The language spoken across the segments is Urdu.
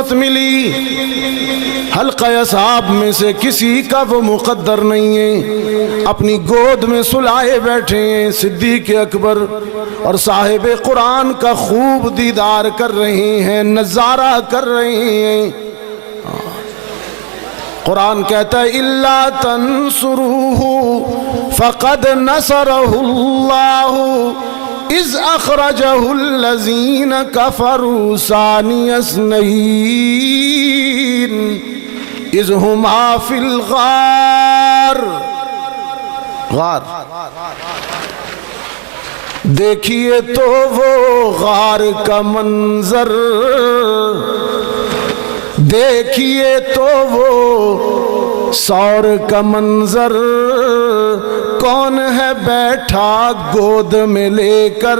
عصمت ملی، حلقہ اصحاب میں سے کسی کا وہ مقدر نہیں ہے، اپنی گود میں سلائے بیٹھے ہیں صدیق اکبر، اور صاحب قرآن کا خوب دیدار کر رہے ہیں، نظارہ کر رہے ہیں۔ قرآن کہتا ہے اِلَّا تَنْصُرُوهُ فَقَدْ نَصَرَهُ اللَّهُ اِذْ أَخْرَجَهُ الَّذِينَ كَفَرُوا ثَانِيَ اثْنَيْنِ اِذْ هُمَا فِي الْغَارِ۔ غار دیکھیے تو وہ غار کا منظر، دیکھیے تو وہ سور کا منظر، کون ہے بیٹھا گود میں لے کر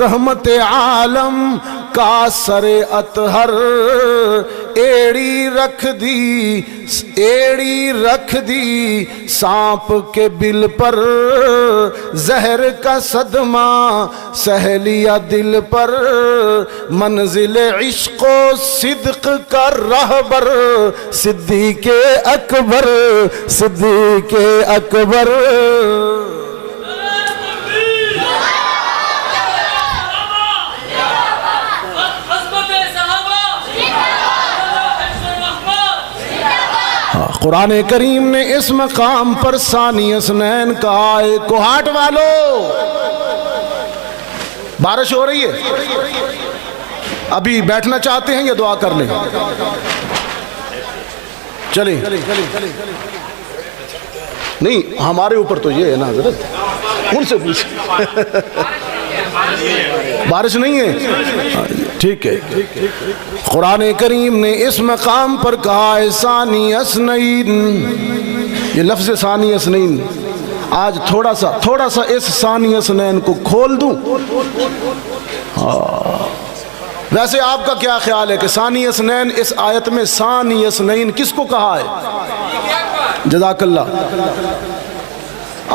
رحمت عالم کا سر اطہر، ایڑی رکھ دی سانپ کے بل پر، زہر کا صدمہ سہ لیا دل پر، منزل عشق و صدق کا رہبر صدیق اکبر، صدیق اکبر۔ قرآن کریم نے اس مقام پر ثانی اثنین کہا ہے۔ کوہاٹ والو، بارش ہو رہی ہے، ابھی بیٹھنا چاہتے ہیں یا دعا کر لیں؟ چلیں نہیں، ہمارے اوپر تو یہ ہے نا حضرت، ان سے پوچھ بارش نہیں ہے، ٹھیک ہے۔ قرآن کریم نے اس مقام پر کہا ہے ثانی اثنین، یہ لفظ ثانی اثنین، آج تھوڑا سا اس ثانی اثنین کو کھول دوں۔ ویسے آپ کا کیا خیال ہے کہ ثانی اثنین اس آیت میں ثانی اثنین کس کو کہا ہے؟ جزاک اللہ۔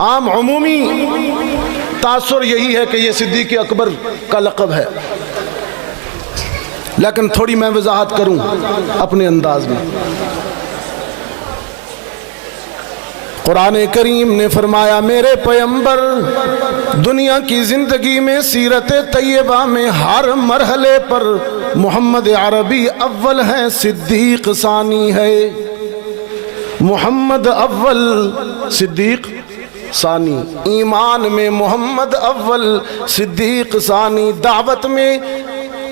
عام عمومی تاثر یہی ہے کہ یہ صدیق اکبر کا لقب ہے، لیکن تھوڑی میں وضاحت کروں اپنے انداز میں۔ قرآن کریم نے فرمایا میرے پیغمبر دنیا کی زندگی میں سیرت طیبہ میں ہر مرحلے پر محمد عربی اول ہے، صدیق ثانی ہے، محمد اول صدیق ثانی، ایمان میں محمد اول صدیق ثانی، دعوت میں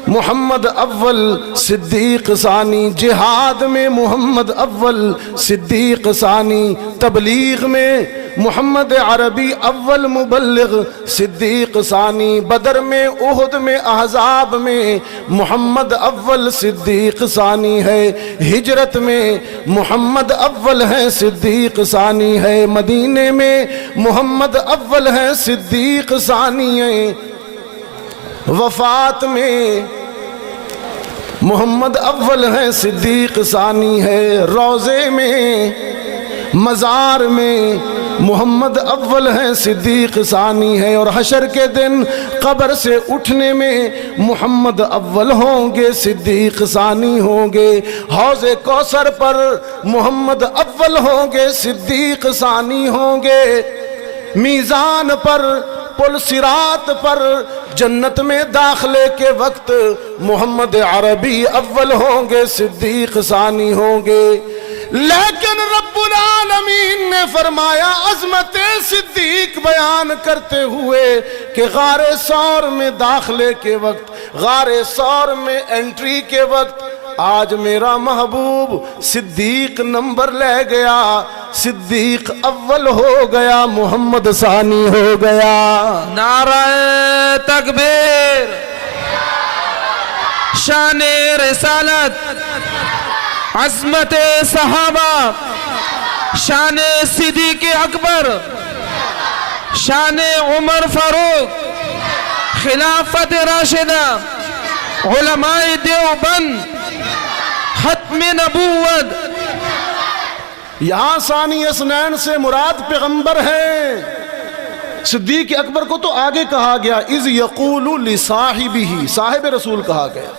محمد اول صدیق ثانی، جہاد میں محمد اول صدیق ثانی، تبلیغ میں محمد عربی اول مبلغ صدیق ثانی، بدر میں احد میں احزاب میں محمد اول صدیق ثانی ہے، ہجرت میں محمد اول ہے صدیق ثانی ہے، مدینے میں محمد اول ہے صدیق ثانی ہے، وفات میں محمد اول ہے صدیق ثانی ہے، روضے میں مزار میں محمد اول ہے صدیق ثانی ہے، اور حشر کے دن قبر سے اٹھنے میں محمد اول ہوں گے صدیق ثانی ہوں گے، حوض کوثر پر محمد اول ہوں گے صدیق ثانی ہوں گے، میزان پر پل صراط پر جنت میں داخلے کے وقت محمد عربی اول ہوں گے صدیق ثانی ہوں گے، لیکن رب العالمین نے فرمایا عظمت صدیق بیان کرتے ہوئے کہ غار ثور میں داخلے کے وقت، غار ثور میں انٹری کے وقت آج میرا محبوب صدیق نمبر لے گیا، صدیق اول ہو گیا، محمد ثانی ہو گیا۔ نعرہ تکبیر، شان رسالت، عظمت صحابہ، شان صدیق اکبر، شان عمر فاروق، خلافت راشدہ، علماء دیوبند، ختم نبوت۔ یہاں ثانی اثنین سے مراد پیغمبر ہیں، صدیق اکبر کو تو آگے کہا گیا اذ یقول لصاحبہ، صاحب رسول کہا گیا،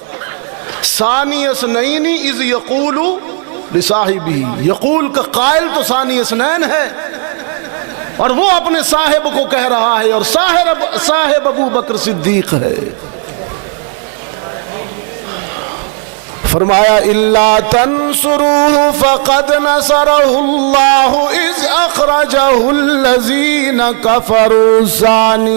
ثانی اثنین اذ یقول لصاحبہ، یقول کا قائل تو ثانی اثنین ہے، اور وہ اپنے صاحب کو کہہ رہا ہے، اور صاحب ابو بکر صدیق ہے۔ فرمایا الا تنصروه فقد نصره الله اذ اخرجه الذين كفروا ثاني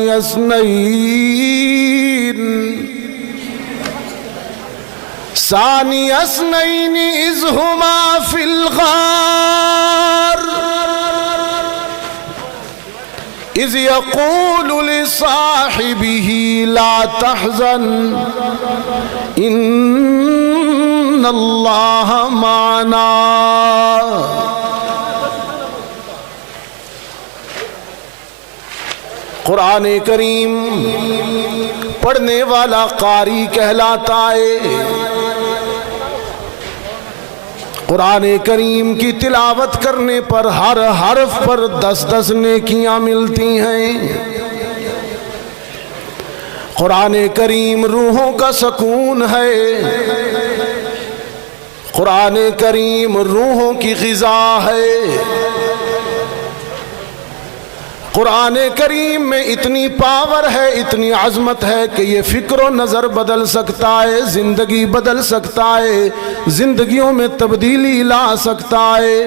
اثنين اذ هما في الغار اذ يقول لصاحبه لا تحزن ان اللہ معنا۔ قرآن کریم پڑھنے والا قاری کہلاتا ہے، قرآن کریم کی تلاوت کرنے پر ہر حرف پر 10 نیکیاں ملتی ہیں۔ قرآن کریم روحوں کا سکون ہے، قرآن کریم روحوں کی غذا ہے۔ قرآن کریم میں اتنی پاور ہے، اتنی عظمت ہے کہ یہ فکر و نظر بدل سکتا ہے، زندگی بدل سکتا ہے، زندگیوں میں تبدیلی لا سکتا ہے۔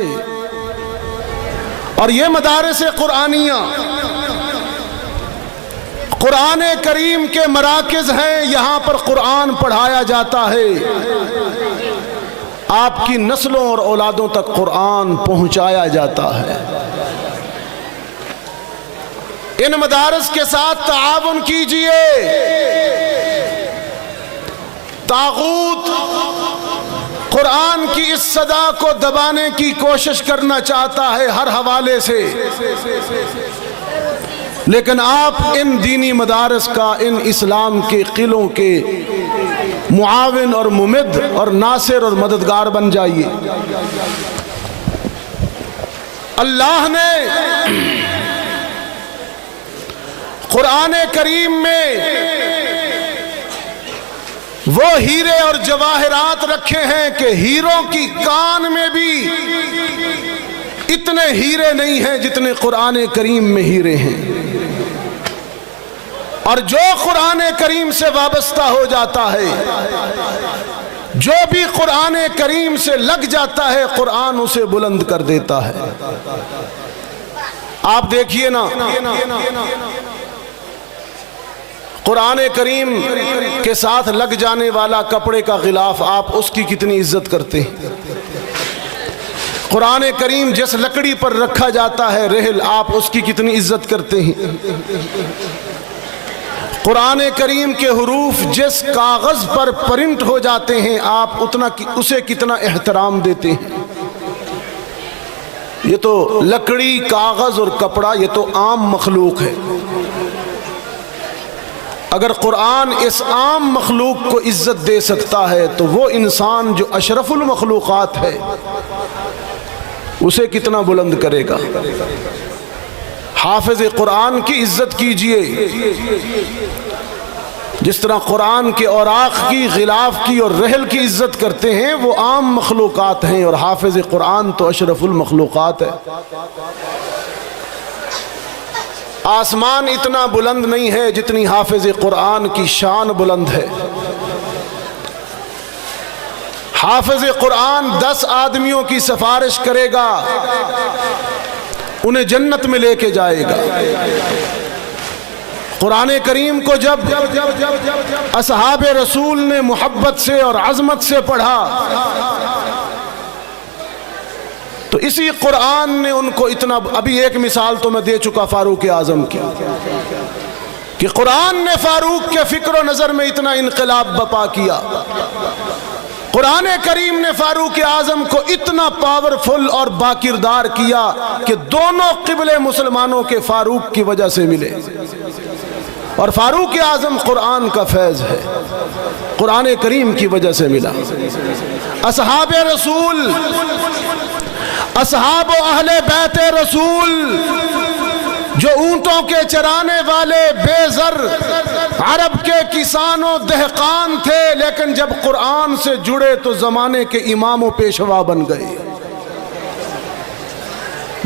اور یہ مدارس قرآنیہ قرآن کریم کے مراکز ہیں، یہاں پر قرآن پڑھایا جاتا ہے، آپ کی نسلوں اور اولادوں تک قرآن پہنچایا جاتا ہے۔ ان مدارس کے ساتھ تعاون کیجئے۔ طاغوت قرآن کی اس صدا کو دبانے کی کوشش کرنا چاہتا ہے ہر حوالے سے، لیکن آپ ان دینی مدارس کا، ان اسلام کے قلعوں کے معاون اور ممد اور ناصر اور مددگار بن جائیے۔ اللہ نے قرآن کریم میں وہ ہیرے اور جواہرات رکھے ہیں کہ ہیروں کی کان میں بھی اتنے ہیرے نہیں ہیں جتنے قرآن کریم میں ہیرے ہیں۔ اور جو قرآن کریم سے وابستہ ہو جاتا ہے، جو بھی قرآن کریم سے لگ جاتا ہے، قرآن اسے بلند کر دیتا ہے۔ آپ دیکھیے نا، قرآن کریم کے ساتھ لگ جانے والا کپڑے کا غلاف، آپ اس کی کتنی عزت کرتے ہیں۔ قرآن کریم جس لکڑی پر رکھا جاتا ہے رحل، آپ اس کی کتنی عزت کرتے ہیں۔ قرآن کریم کے حروف جس کاغذ پر پرنٹ ہو جاتے ہیں، آپ اسے کتنا احترام دیتے ہیں۔ یہ تو لکڑی، کاغذ اور کپڑا، یہ تو عام مخلوق ہے۔ اگر قرآن اس عام مخلوق کو عزت دے سکتا ہے تو وہ انسان جو اشرف المخلوقات ہے اسے کتنا بلند کرے گا۔ حافظ قرآن کی عزت کیجئے، جس طرح قرآن کے اوراق کی، غلاف کی اور رحل کی عزت کرتے ہیں، وہ عام مخلوقات ہیں، اور حافظ قرآن تو اشرف المخلوقات ہے۔ آسمان اتنا بلند نہیں ہے جتنی حافظ قرآن کی شان بلند ہے۔ حافظ قرآن 10 آدمیوں کی سفارش کرے گا، انہیں جنت میں لے کے جائے گا۔ قرآن کریم کو جب اصحاب رسول نے محبت سے اور عظمت سے پڑھا تو اسی قرآن نے ان کو اتنا، ابھی ایک مثال تو میں دے چکا فاروق اعظم کی، کہ قرآن نے فاروق کے فکر و نظر میں اتنا انقلاب بپا کیا۔ قرآن کریم نے فاروق اعظم کو اتنا پاورفل اور باکردار کیا کہ دونوں قبلے مسلمانوں کے فاروق کی وجہ سے ملے، اور فاروق اعظم قرآن کا فیض ہے، قرآن کریم کی وجہ سے ملا۔ اصحاب رسول، اصحاب و اہل بیت رسول، جو اونٹوں کے چرانے والے بے زر عرب عرب کے کسان و دہقان تھے، لیکن جب قرآن سے جڑے تو زمانے کے امام و پیشوا بن گئے۔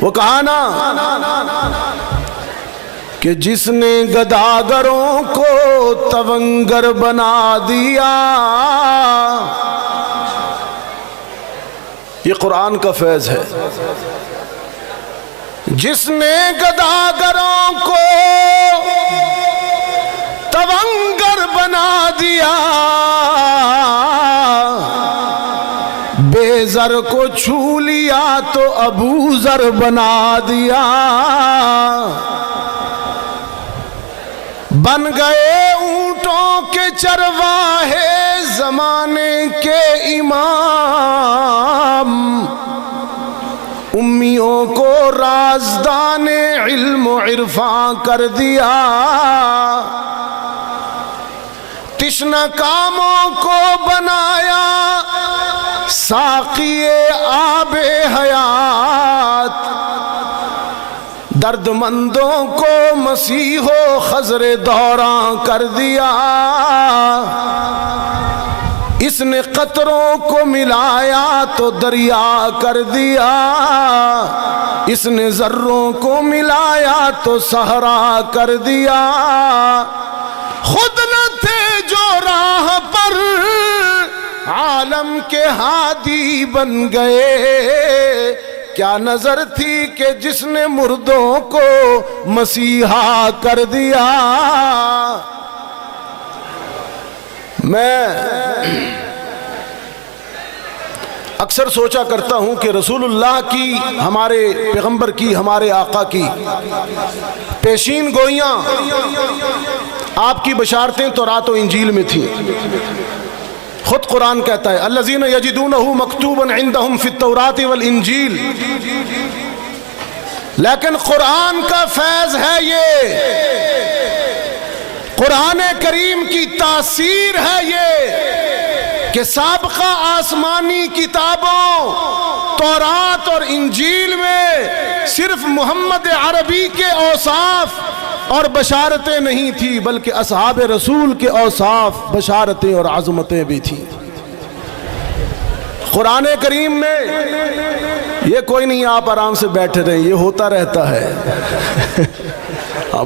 وہ کہا نا کہ جس نے گداگروں کو تونگر بنا دیا، یہ قرآن کا فیض ہے۔ جس نے گداگروں کو تونگر بنا دیا، بے زر کو چھو لیا تو ابو زر بنا دیا۔ بن گئے اونٹوں کے چرواہے زمانے کے امام، امیوں کو رازدان علم و عرفان کر دیا۔ تشنہ کاموں کو بنایا ساقی آب حیات، درد مندوں کو مسیح و خضر دوراں کر دیا۔ اس نے قطروں کو ملایا تو دریا کر دیا، اس نے ذروں کو ملایا تو صحرا کر دیا۔ خود نہ تھے جو راہ پر عالم کے ہادی بن گئے، کیا نظر تھی کہ جس نے مردوں کو مسیحا کر دیا۔ میں اکثر سوچا کرتا ہوں کہ رسول اللہ کی، ہمارے پیغمبر کی، ہمارے آقا کی پیشین گوئیاں، آپ کی بشارتیں تورات و انجیل میں تھیں۔ خود قرآن کہتا ہے الذین یجدونہ مکتوبا عندہم فی التوراۃ والانجیل، لیکن قرآن کا فیض ہے یہ، قرآن کریم کی تاثیر ہے یہ کہ سابقہ آسمانی کتابوں تورات اور انجیل میں صرف محمد عربی کے اوصاف اور بشارتیں نہیں تھی، بلکہ اصحاب رسول کے اوصاف، بشارتیں اور عظمتیں بھی تھیں۔ قرآن کریم میں یہ کوئی نہیں، آپ آرام سے بیٹھے رہیں، یہ ہوتا رہتا ہے۔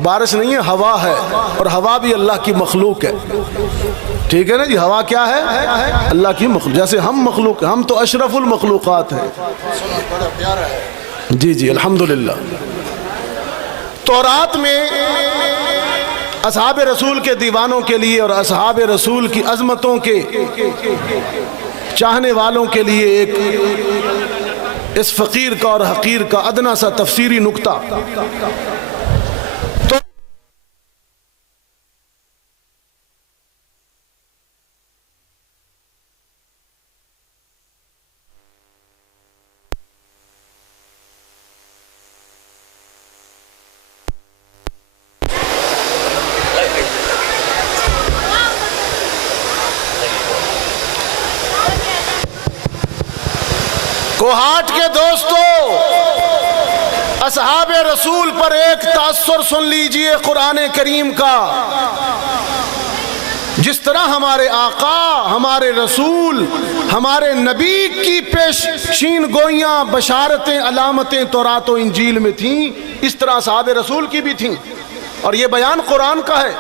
بارش نہیں ہے، ہوا ہے، اور ہوا بھی اللہ کی مخلوق ہے۔ ٹھیک ہے نا جی، ہوا کیا ہے؟ اللہ کی مخلوق، جیسے ہم مخلوق ہیں، ہم تو اشرف المخلوقات ہیں۔ جی جی الحمدللہ۔ تورات میں اصحاب رسول کے دیوانوں کے لیے اور اصحاب رسول کی عظمتوں کے چاہنے والوں کے لیے ایک اس فقیر کا اور حقیر کا ادنا سا تفسیری نکتہ۔ کوہاٹ کے دوستو، اصحاب رسول پر ایک تاثر سن لیجئے قرآن کریم کا۔ جس طرح ہمارے آقا، ہمارے رسول، ہمارے نبی کی پیشین گوئیاں، بشارتیں، علامتیں تورات و انجیل میں تھیں، اس طرح اصحاب رسول کی بھی تھیں، اور یہ بیان قرآن کا ہے۔